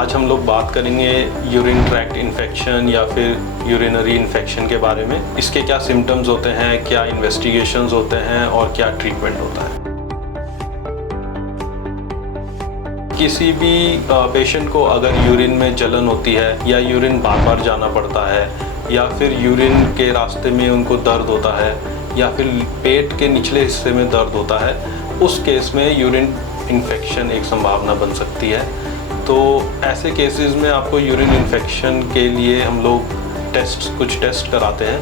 आज हम लोग बात करेंगे यूरिन ट्रैक्ट इन्फेक्शन या फिर यूरिनरी इन्फेक्शन के बारे में। इसके क्या सिम्टम्स होते हैं, क्या इन्वेस्टिगेशंस होते हैं और क्या ट्रीटमेंट होता है। किसी भी पेशेंट को अगर यूरिन में जलन होती है या यूरिन बार बार जाना पड़ता है या फिर यूरिन के रास्ते में उनको दर्द होता है या फिर पेट के निचले हिस्से में दर्द होता है, उस केस में यूरिन इन्फेक्शन एक संभावना बन सकती है। तो ऐसे केसेस में आपको यूरिन इन्फेक्शन के लिए हम लोग कुछ टेस्ट कराते हैं।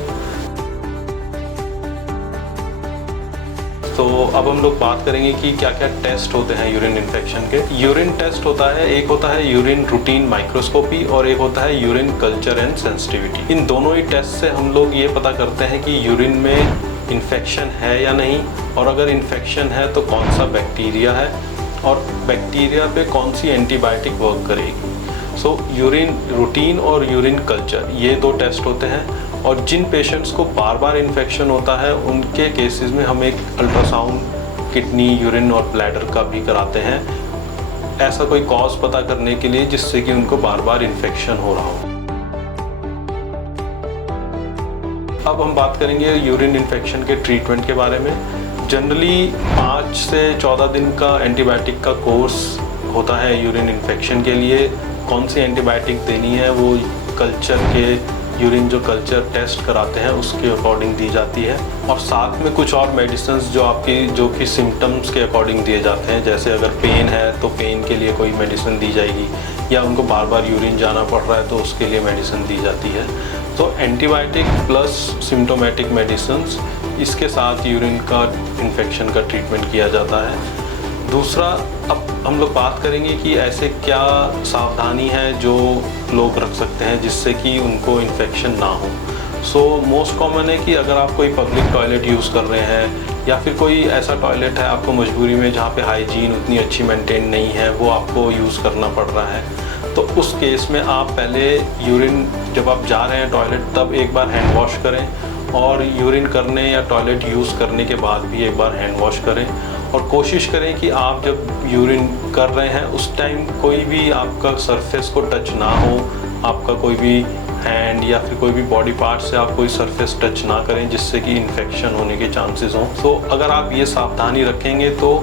तो अब हम लोग बात करेंगे कि क्या क्या टेस्ट होते हैं यूरिन इन्फेक्शन के। यूरिन टेस्ट होता है, एक होता है यूरिन रूटीन माइक्रोस्कोपी और एक होता है यूरिन कल्चर एंड सेंसिटिविटी। इन दोनों ही टेस्ट से हम लोग ये पता करते हैं कि यूरिन में इन्फेक्शन है या नहीं, और अगर इन्फेक्शन है तो कौन सा बैक्टीरिया है और बैक्टीरिया पे कौन सी एंटीबायोटिक वर्क करेगी। सो यूरिन रूटीन और यूरिन कल्चर, ये दो टेस्ट होते हैं। और जिन पेशेंट्स को बार बार इन्फेक्शन होता है उनके केसेस में हम एक अल्ट्रासाउंड किडनी, यूरिन और ब्लैडर का भी कराते हैं, ऐसा कोई कॉज पता करने के लिए जिससे कि उनको बार बार इन्फेक्शन हो रहा हो। अब हम बात करेंगे यूरिन इन्फेक्शन के ट्रीटमेंट के बारे में। जनरली 5 से 14 दिन का एंटीबायोटिक का कोर्स होता है यूरिन इन्फेक्शन के लिए। कौन सी एंटीबायोटिक देनी है वो कल्चर के, यूरिन जो कल्चर टेस्ट कराते हैं उसके अकॉर्डिंग दी जाती है। और साथ में कुछ और मेडिसिन जो कि सिम्टम्स के अकॉर्डिंग दिए जाते हैं। जैसे अगर पेन है तो पेन के लिए कोई मेडिसिन दी जाएगी, या उनको बार बार यूरिन जाना पड़ रहा है तो उसके लिए मेडिसिन दी जाती है। तो एंटीबायोटिक प्लस सिम्टोमेटिक मेडिसिन्स, इसके साथ यूरिन का इन्फेक्शन का ट्रीटमेंट किया जाता है। दूसरा, अब हम लोग बात करेंगे कि ऐसे क्या सावधानी है जो लोग रख सकते हैं जिससे कि उनको इन्फेक्शन ना हो। सो मोस्ट कॉमन है कि अगर आप कोई पब्लिक टॉयलेट यूज़ कर रहे हैं या फिर कोई ऐसा टॉयलेट है आपको मजबूरी में जहाँ पे हाइजीन उतनी अच्छी मेंटेन नहीं है, वो आपको यूज़ करना पड़ रहा है, तो उस केस में आप पहले यूरिन, जब आप जा रहे हैं टॉयलेट, तब एक बार हैंड वॉश करें, और यूरिन करने या टॉयलेट यूज़ करने के बाद भी एक बार हैंड वॉश करें। और कोशिश करें कि आप जब यूरिन कर रहे हैं उस टाइम कोई भी आपका सरफेस को टच ना हो, आपका कोई भी हैंड या फिर कोई भी बॉडी पार्ट से आप कोई सरफेस टच ना करें जिससे कि इन्फेक्शन होने के चांसेस हों। तो अगर आप ये सावधानी रखेंगे तो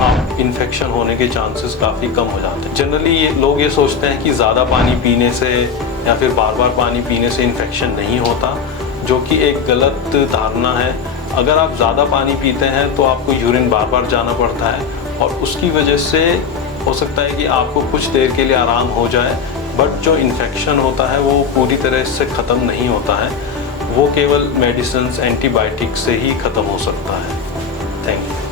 आप इन्फेक्शन होने के चांसेस काफ़ी कम हो जाते हैं। जनरली लोग ये सोचते हैं कि ज़्यादा पानी पीने से या फिर बार बार पानी पीने से इन्फेक्शन नहीं होता, जो कि एक गलत धारणा है। अगर आप ज़्यादा पानी पीते हैं तो आपको यूरिन बार बार जाना पड़ता है और उसकी वजह से हो सकता है कि आपको कुछ देर के लिए आराम हो जाए, बट जो इन्फेक्शन होता है वो पूरी तरह से ख़त्म नहीं होता है, वो केवल मेडिसिन, एंटीबायोटिक से ही ख़त्म हो सकता है। Thank you.